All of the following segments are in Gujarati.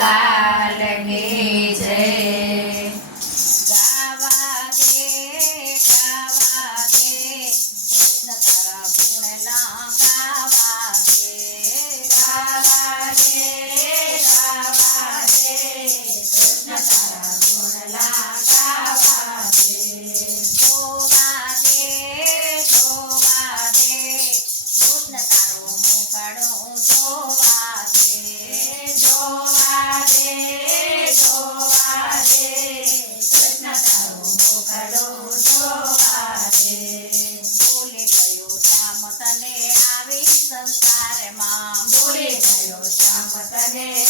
લાલ ગે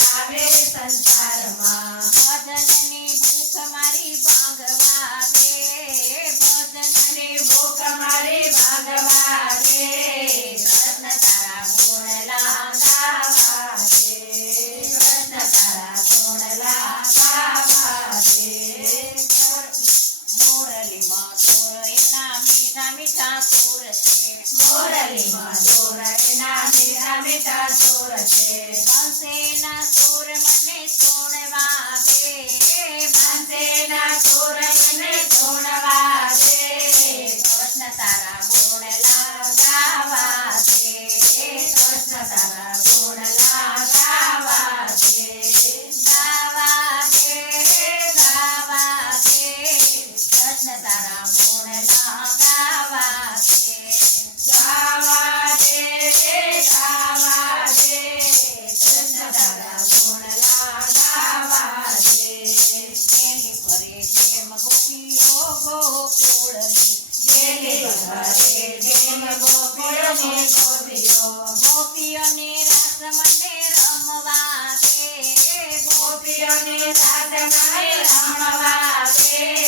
આવે સંસારમાં મને ગોભીઓ ગોપીઓને રાસ મને રમવા દે ગોપીઓને રાસ મને રમવા દે.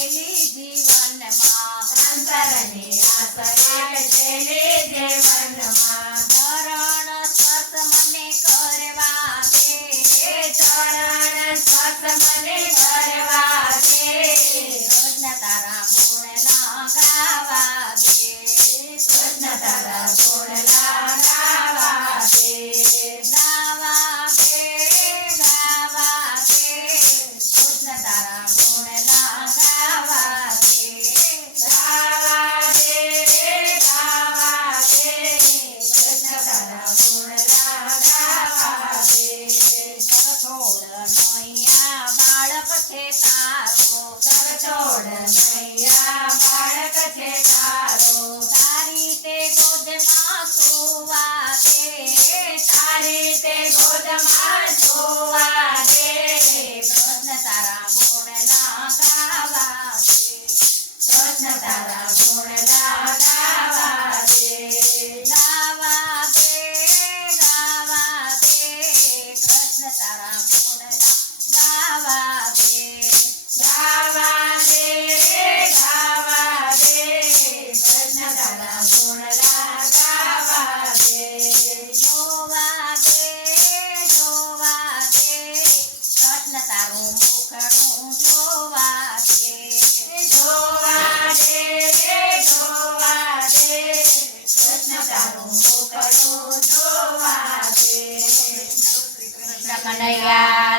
શૈલી જીવનમાં અંતરને આશરે શૈલી જીવનમાં. ધર્મ છે તારો તારી તે ગોદમાં સોવા તે તારી તે ગોદમાં સોવા કૃષ્ણ તારો મોકળો જોવા દે કૃષ્ણ કનૈયા